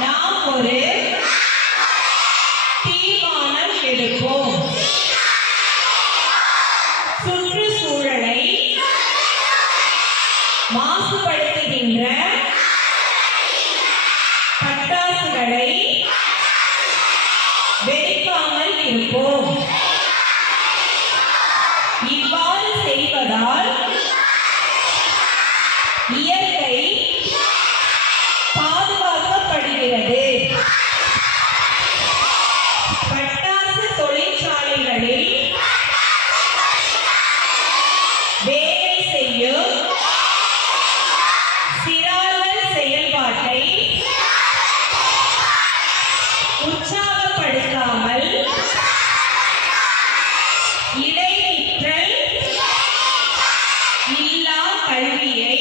நாம் ஒரு தீர்மானம் எடுப்போம். சுற்றுச்சூழலை மாசுபடுத்துகின்ற பட்டாசுகளை வெடிக்காமல் இருப்போம். இவ்வாறு செய்வதால் இயற்கை பாதுகாக்கப்படுகிறது. பட்டாசு தொழிற்சாலைகளில் வேலை செய்யும் சிறார்கள் செயல்பாட்டை உற்சாகப்படுத்தாமல் இடைநிற்றல் இல்லா கல்வியை